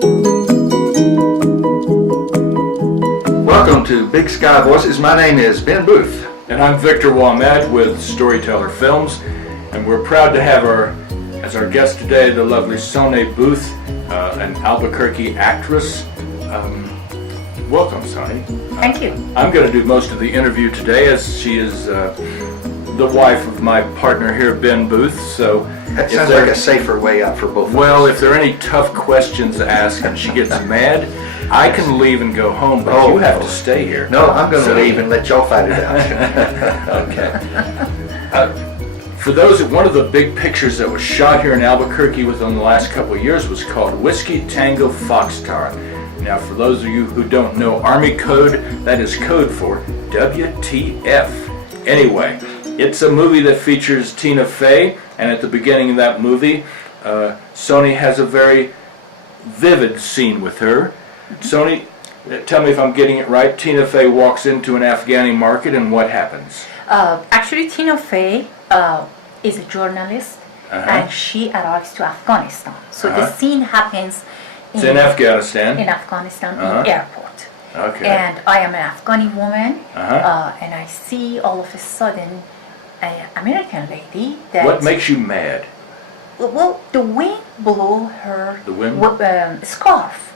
Welcome to Big Sky Voices. My name is Ben Booth. And I'm Victor Wamed with Storyteller Films, and we're proud to have as our guest today the lovely Saneh Boothe, an Albuquerque actress. Welcome, Saneh. Thank you. I'm going to do most of the interview today, as she is the wife of my partner here, Ben Booth. So that sounds like a safer way out for both of us. Well, if there are any tough questions asked and she gets mad, I can leave and go home, but you have to stay here. No, I'm going to leave and let y'all fight it out. Okay. For those, one of the big pictures that was shot here in Albuquerque within the last couple of years was called Whiskey Tango Foxtrot. Now, for those of you who don't know Army code, that is code for WTF. Anyway, it's a movie that features Tina Fey, and at the beginning of that movie, Saneh has a very vivid scene with her. Saneh, tell me if I'm getting it right. Tina Fey walks into an Afghani market, and what happens? Actually, Tina Fey is a journalist, and she arrives to Afghanistan. So the scene happens in Afghanistan. In Afghanistan, in airport. Okay. And I am an Afghani woman, and I see all of a sudden an American lady that... What makes you mad? Well, the wind blew her The wind? Scarf.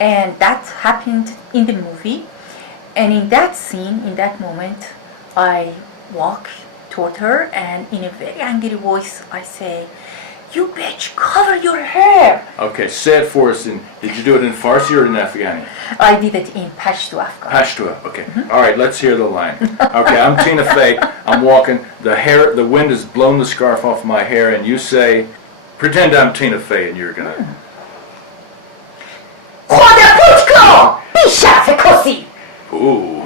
And that happened in the movie. And in that scene, in that moment, I walk toward her and in a very angry voice, I say, "You bitch, cover your hair." Okay, say it for us. Did you do it in Farsi or in Afghani? I did it in Pashto, Afghan. Pashto, okay. All right, let's hear the line. Okay, I'm Tina Fey. I'm walking. The wind has blown the scarf off my hair, and you say, pretend I'm Tina Fey, and you're gonna... Ooh.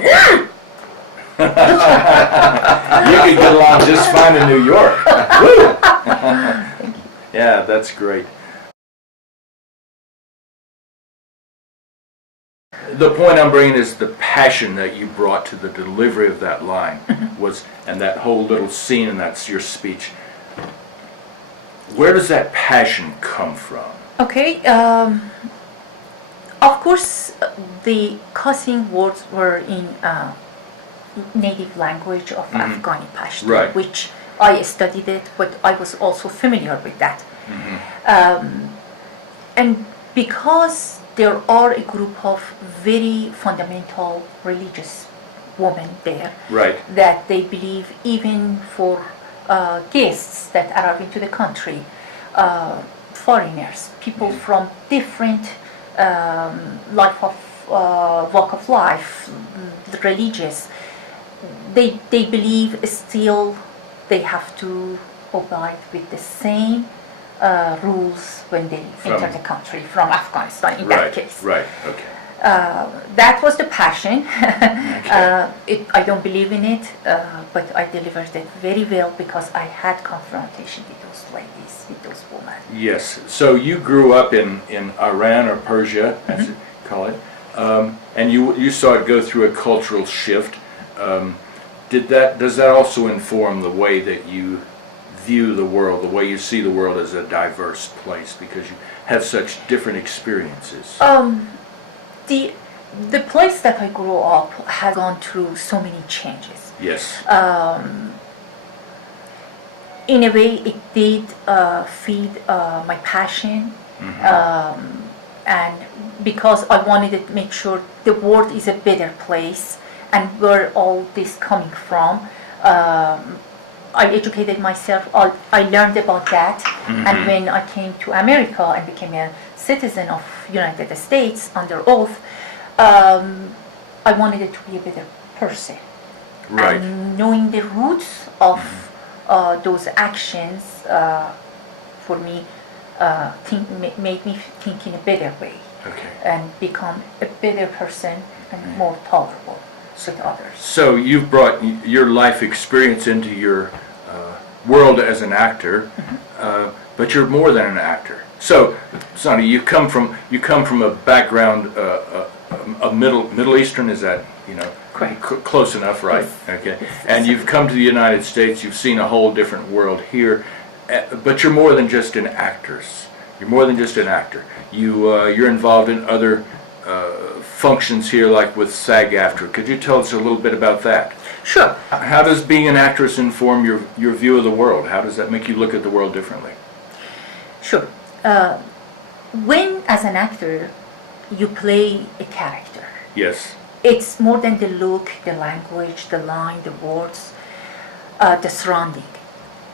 You could get along just fine in New York. Woo! Yeah, that's great. The point I'm bringing is the passion that you brought to the delivery of that line and that whole little scene, and that's your speech. Where does that passion come from? Okay, of course, the cussing words were in native language of Afghani Pashto, which I studied it, but I was also familiar with that. And because there are a group of very fundamental religious women there, that they believe even for guests that arrive into the country, foreigners, people from different walk of life, religious, they believe still they have to abide with the same rules when they enter the country from Afghanistan, in that case. That was the passion. I don't believe in it, but I delivered it very well because I had confrontation with those ladies, with those women. Yes. So you grew up in Iran or Persia, as you call it, and you saw it go through a cultural shift. Does that also inform the way that you view the world, the way you see the world as a diverse place, because you have such different experiences? The place that I grew up has gone through so many changes. Yes. In a way, it did feed my passion, and because I wanted to make sure the world is a better place, and where all this coming from. I educated myself, I learned about that, and when I came to America and became a citizen of United States under oath, I wanted it to be a better person. And knowing the roots of those actions, for me, made me think in a better way, and become a better person and more tolerable with others. So you've brought your life experience into your world as an actor, but you're more than an actor. So, Saneh, you come from a background, a Middle Eastern. Is that close enough, right? Yes. Okay. And you've come to the United States. You've seen a whole different world here, but you're more than just an actress. You're more than just an actor. You're involved in other functions here, like with SAGAFTRA. Could you tell us a little bit about that? Sure. How does being an actress inform your view of the world? How does that make you look at the world differently? Sure. When, as an actor, you play a character, Yes. it's more than the look, the language, the line, the words, the surrounding.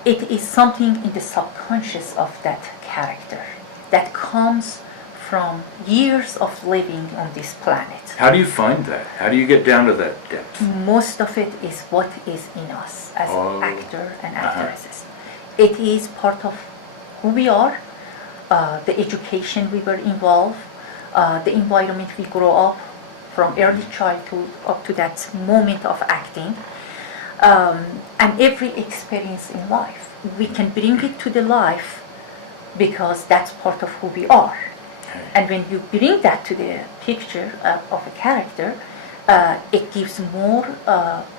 It is something in the subconscious of that character that comes from years of living on this planet. How do you find that? How do you get down to that depth? Most of it is what is in us as Oh. actor and actresses. It is part of who we are, the education we were involved, the environment we grow up from early childhood up to that moment of acting, and every experience in life. We can bring it to the life because that's part of who we are. And when you bring that to the picture of a character, it gives more,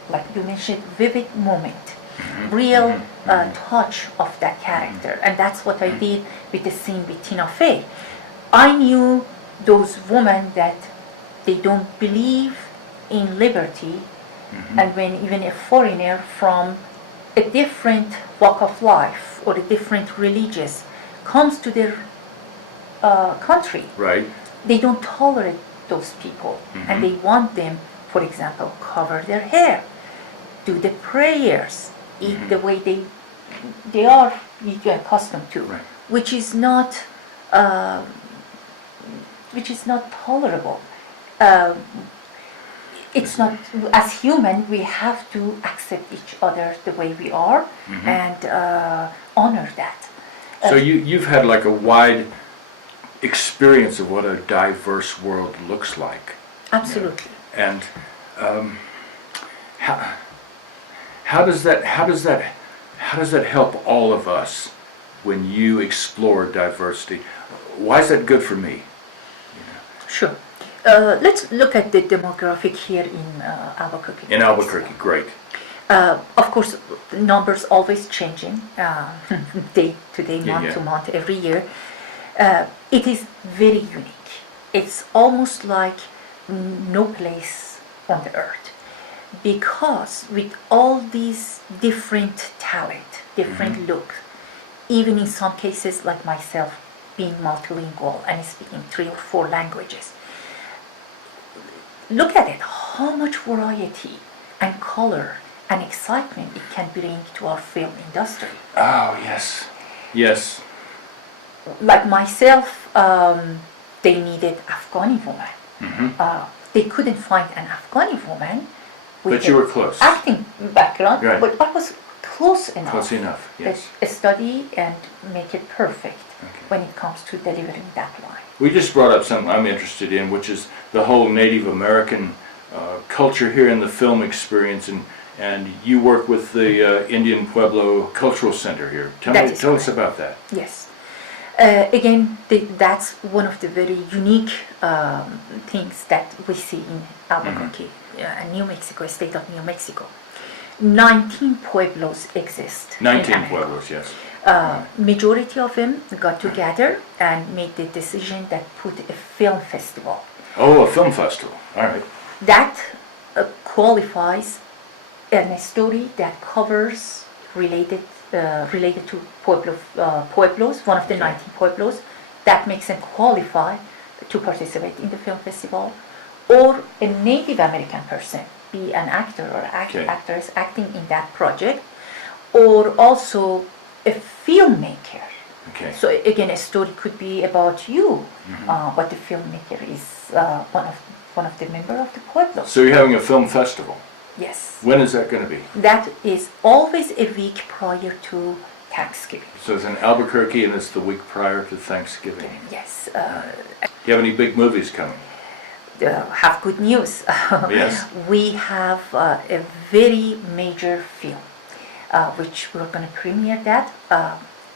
like you mentioned, vivid moment, real touch of that character. And that's what I did with the scene with Tina Fey. I knew those women that they don't believe in liberty, and when even a foreigner from a different walk of life or a different religious comes to their country, Right. they don't tolerate those people, and they want them, for example, cover their hair, do the prayers, eat the way they are accustomed to, Right. which is not tolerable. It's not, as human, we have to accept each other the way we are and honor that. So you've had like a wide experience of what a diverse world looks like. Absolutely. And how does that help all of us when you explore diversity? Why is that good for me? Sure. Let's look at the demographic here in Albuquerque. In Albuquerque, great. Of course, the numbers always changing, day to day, month to month, every year. It is very unique. It's almost like no place on the earth, because with all these different talent, different look, even in some cases like myself being multilingual and speaking 3 or 4 languages, look at it, how much variety and color and excitement it can bring to our film industry. Oh, yes. Yes. Like myself, they needed Afghani woman. They couldn't find an Afghani woman with But you were close. acting background, Right. but I was close enough. Close enough, yes. To study and make it perfect when it comes to delivering that line. We just brought up something I'm interested in, which is the whole Native American culture here in the film experience, and you work with the Indian Pueblo Cultural Center here. Tell us about that. Yes. Again, that's one of the very unique things that we see in Albuquerque, New Mexico, state of New Mexico. 19 pueblos exist. 19 pueblos, yes. Majority of them got together and made the decision that put a film festival. Oh, a film festival. All right. That qualifies a story that covers related to pueblos, one of the 19 pueblos, that makes them qualify to participate in the film festival, or a Native American person, be an actor or actress acting in that project, or also a filmmaker. Okay. So again, a story could be about you, but the filmmaker is one of the members of the pueblo. So you're having a film festival. Yes. When is that going to be? That is always a week prior to Thanksgiving. So it's in Albuquerque, and it's the week prior to Thanksgiving. Yes. Do you have any big movies coming? Have good news. Yes. We have a very major film, which we're going to premiere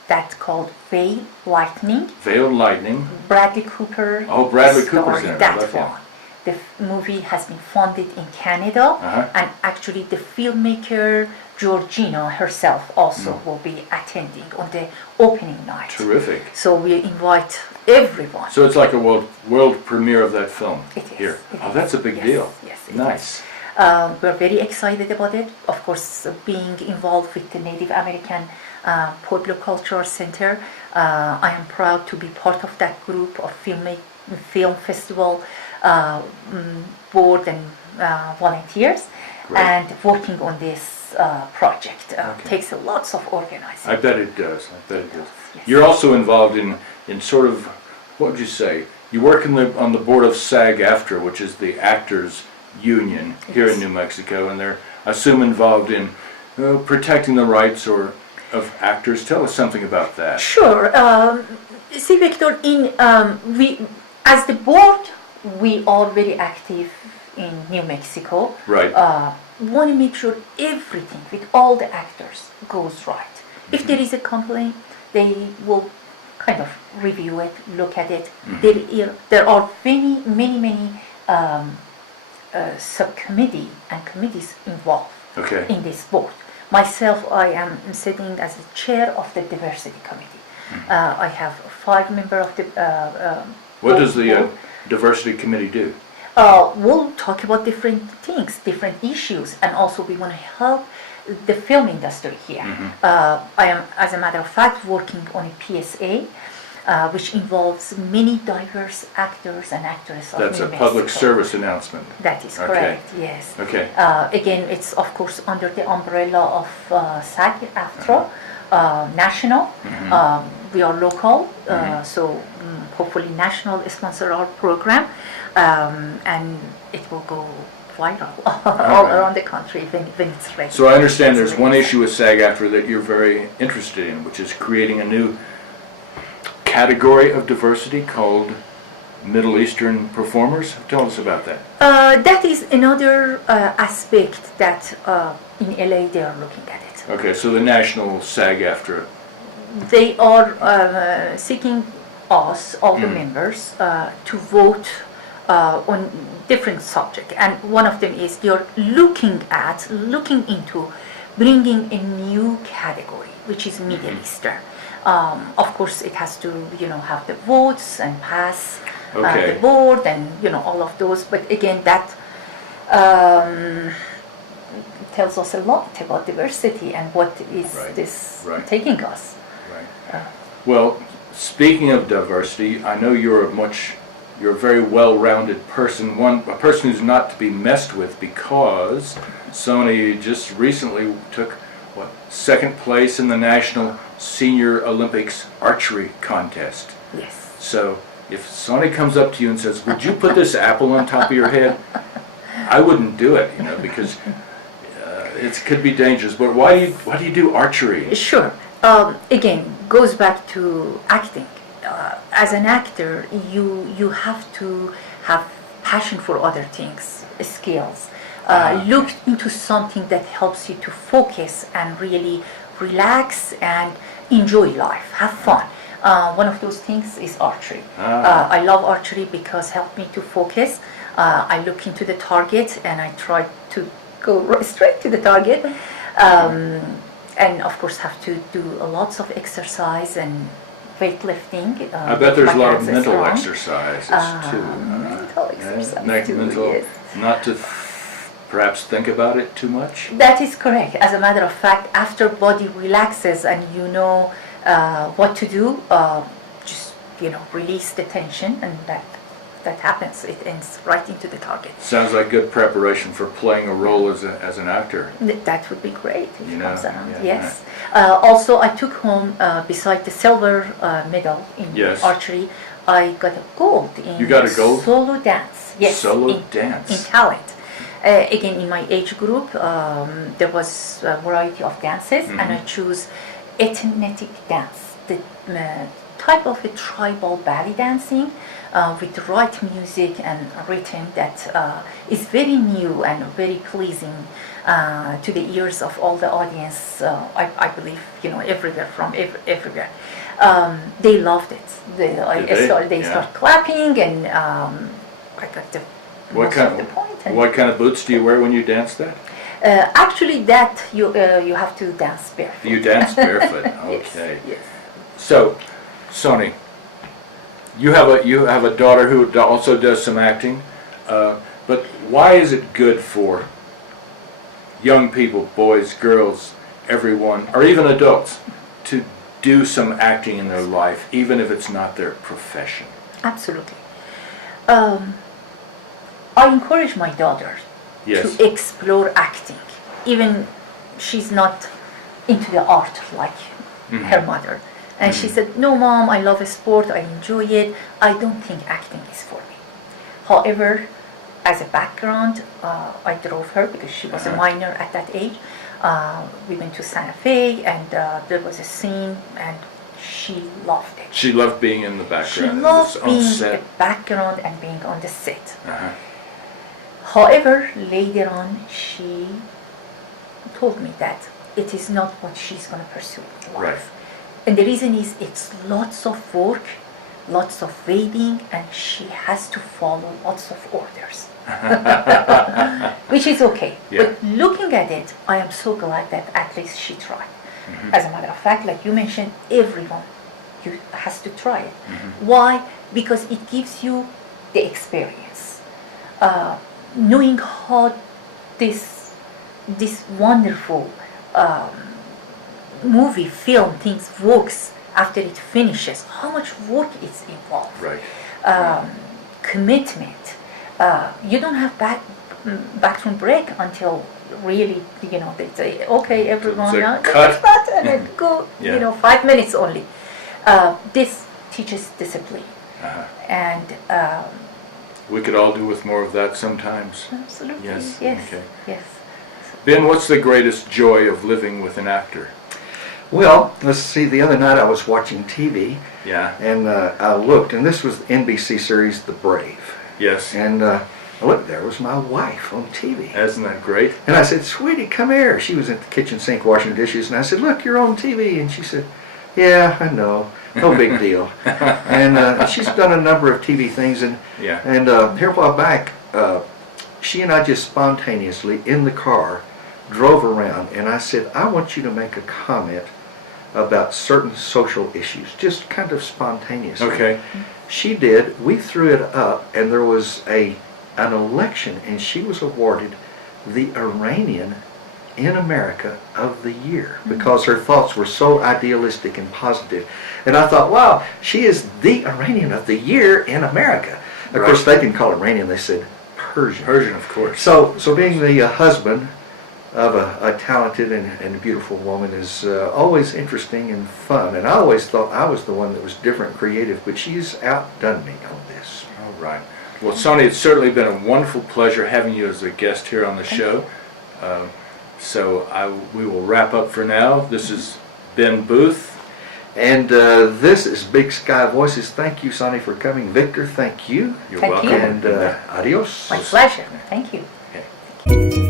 that's called Veiled Lightning. Veiled Lightning. Bradley Cooper. Oh, Bradley Cooper's starring in it. I that love him. one. The movie has been funded in Canada, and actually the filmmaker Georgina herself also will be attending on the opening night. Terrific. So we invite everyone. So it's like a world premiere of that film It is. here. It Oh, is. that's a big Yes, deal. yes, it Nice. is. We're very excited about it. Of course, being involved with the Native American Pueblo Cultural Center, I am proud to be part of that group of film festival board and volunteers. Great. And working on this project takes lots of organizing. I bet it does. I bet it does. Yes. You're also involved in sort of, what would you say? You work on the board of SAGAFTRA, which is the Actors Union here in New Mexico, and they're, I assume, involved in protecting the rights of actors. Tell us something about that. Sure. See, Victor, we as the board, we are very active in New Mexico. Right. Want to make sure everything with all the actors goes right. If there is a complaint, they will kind of review it, look at it. There are many subcommittee and committees involved in this board. Myself, I am sitting as the chair of the diversity committee. I have 5 members of the What does the board. diversity committee do? We'll talk about different things, different issues, and also we want to help the film industry here. I am, as a matter of fact, working on a PSA, which involves many diverse actors and actresses of That's New a Mexico. public service announcement. That is correct, yes. Okay. Again, it's of course under the umbrella of SAG-AFTRA, national. We are local, so hopefully national sponsor our program, and it will go viral all around the country when it's ready. So I understand there's one issue with SAG-AFTRA that you're very interested in, which is creating a new category of diversity called Middle Eastern performers. Tell us about that. That is another aspect that in LA they are looking at it. Okay, so the national SAG-AFTRA. They are seeking us, all the members, to vote on different subjects, and one of them is they are looking into bringing a new category, which is Middle Eastern. Of course, it has to, have the votes and pass the board and, all of those. But again, that tells us a lot about diversity and what is this taking us. Right. Well, speaking of diversity, I know you're a very well-rounded person, a person who's not to be messed with, because Saneh just recently took, second place in the National Senior Olympics Archery Contest. Yes. So if Saneh comes up to you and says, "Would you put this apple on top of your head?" I wouldn't do it, because it could be dangerous. But why do you do archery? Sure. Again, goes back to acting. As an actor, you have to have passion for other things, skills. Look into something that helps you to focus and really relax and enjoy life, have fun. One of those things is archery. I love archery because it helped me to focus. I look into the target and I try to go straight to the target. And of course have to do lots of exercise and weightlifting. I bet there's a lot of mental exercises too. Mental exercise too, yes. Not to perhaps think about it too much? That is correct. As a matter of fact, after body relaxes and you know what to do, just release the tension, and that happens. It ends right into the target. Sounds like good preparation for playing a role as an actor. That would be great if it comes around. Yeah, yes. Also, I took home, beside the silver medal in archery, I got a gold in You got a gold? Solo dance. Yes. Solo dance. In talent. Again, in my age group, there was a variety of dances, and I choose ethnic dance, the type of a tribal belly dancing with the right music and rhythm that is very new and very pleasing to the ears of all the audience. I believe, everywhere from everywhere. They loved it. They start clapping, and I got the What kind of boots do you wear when you dance that? Actually, that you have to dance barefoot. You dance barefoot. Yes, Okay. yes. So, Saneh, you have a daughter who also does some acting, but why is it good for young people, boys, girls, everyone, or even adults, to do some acting in their life, even if it's not their profession? Absolutely. I encourage my daughter Yes. to explore acting, even she's not into the art like her mother. And she said, "No, Mom, I love sport, I enjoy it. I don't think acting is for me." However, as a background, I drove her because she was a minor at that age. We went to Santa Fe, and there was a scene, and she loved it. She loved being in the She background. loved on being set. the background and being on the set. Uh-huh. However, later on, she told me that it is not what she's going to pursue in life. Right. And the reason is it's lots of work, lots of waiting, and she has to follow lots of orders. Which is okay. Yeah. But looking at it, I am so glad that at least she tried. As a matter of fact, like you mentioned, everyone has to try it. Why? Because it gives you the experience. Knowing how this wonderful movie, film, things works after it finishes, how much work is involved. Right. Commitment. You don't have bathroom break until really, they say, okay, everyone, It's a now cut. cut and then go, Yeah. 5 minutes only. This teaches discipline. Uh-huh. And We could all do with more of that sometimes. absolutely, Yes, yes, okay. yes. Ben, what's the greatest joy of living with an actor? Well, let's see, the other night I was watching TV, Yeah. and I looked, and this was the NBC series The Brave. Yes. And I looked, there was my wife on TV. Isn't that great? And I said, "Sweetie, come here." She was at the kitchen sink washing dishes, and I said, "Look, you're on TV." And she said, "Yeah, I know. No big deal." And she's done a number of TV things, and Yeah. here a while back, she and I just spontaneously in the car drove around, and I said, "I want you to make a comment about certain social issues," just kind of spontaneously. Okay. She did. We threw it up, and there was an election, and she was awarded the Iranian in America of the year because her thoughts were so idealistic and positive. And I thought, wow, she is the Iranian of the year in America. Of course, they didn't call it Iranian; they said Persian. Persian, of course. So being the husband of a talented and beautiful woman is always interesting and fun. And I always thought I was the one that was different, creative, but she's outdone me on this. All right. Well, Saneh, it's certainly been a wonderful pleasure having you as a guest here on the show. So we will wrap up for now. This is Ben Boothe. And this is Big Sky Voices. Thank you, Saneh, for coming. Victor, thank you. You're Thank welcome. you. And adios. My pleasure. Thank you. Okay.